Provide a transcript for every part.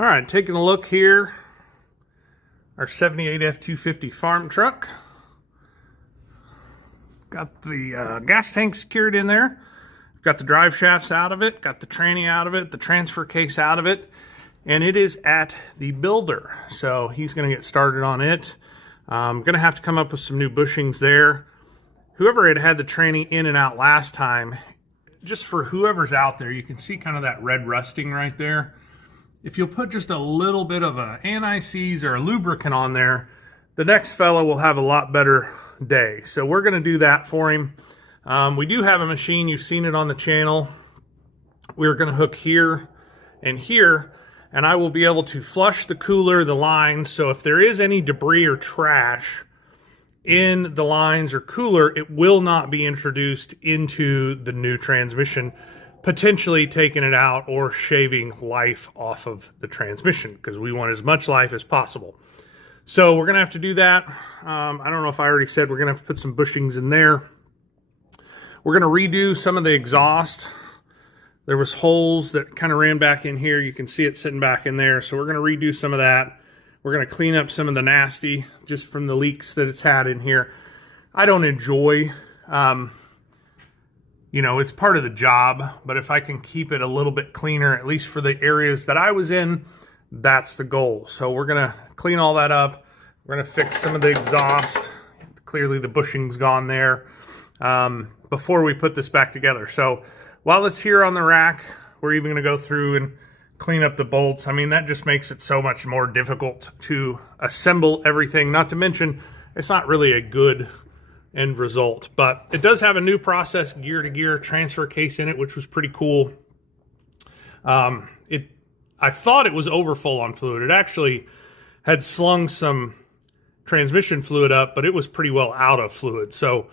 All right, taking a look here. Our 78 F250 farm truck. Got the gas tank secured in there. Got the drive shafts out of it. Got the tranny out of it. The transfer case out of it. And it is at the builder. So he's going to get started on it. I'm going to have to come up with some new bushings there. Whoever had the tranny in and out last time, just for whoever's out there, you can see kind of that red rusting right there. If you'll put just a little bit of a anti-seize or a lubricant on there, the next fella will have a lot better day. So we're going to do that for him. We do have a machine. You've seen it on the channel. We're going to hook here and here, and I will be able to flush the cooler, the lines. So if there is any debris or trash in the lines or cooler, it will not be introduced into the new transmission, potentially taking it out or shaving life off of the transmission, because we want as much life as possible. So we're going to have to do that. I don't know if I already said we're going to have to put some bushings in there. We're going to redo some of the exhaust. There was holes that kind of ran back in here. You can see it sitting back in there. So we're going to redo some of that. We're going to clean up some of the nasty just from the leaks that it's had in here. I don't enjoy, you know, it's part of the job, but if I can keep it a little bit cleaner, at least for the areas that I was in, that's the goal. So we're going to clean all that up. We're going to fix some of the exhaust. Clearly the bushing's gone there before we put this back together. So while it's here on the rack, we're even going to go through and clean up the bolts. I mean, that just makes it so much more difficult to assemble everything. Not to mention, it's not really a good end result, but it does have a new process gear to gear transfer case in it, which was pretty cool. I thought it was overfull on fluid. It actually had slung some transmission fluid up, but it was pretty well out of fluid. So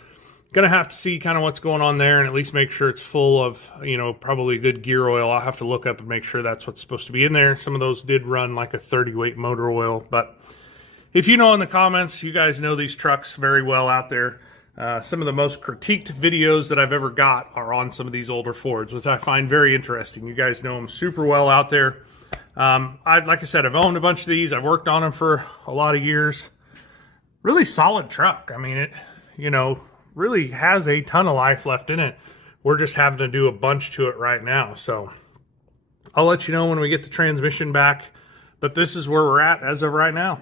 gonna have to see kind of what's going on there and at least make sure it's full of, you know, probably good gear oil. I'll have to look up and make sure that's what's supposed to be in there. Some of those did run like a 30 weight motor oil, but if you know in the comments, you guys know these trucks very well out there. Some of the most critiqued videos that I've ever got are on some of these older Fords, which I find very interesting. You guys know them super well out there. Like I said, I've owned a bunch of these. I've worked on them for a lot of years. Really solid truck. I mean, it, you know, really has a ton of life left in it. We're just having to do a bunch to it right now. So I'll let you know when we get the transmission back, but this is where we're at as of right now.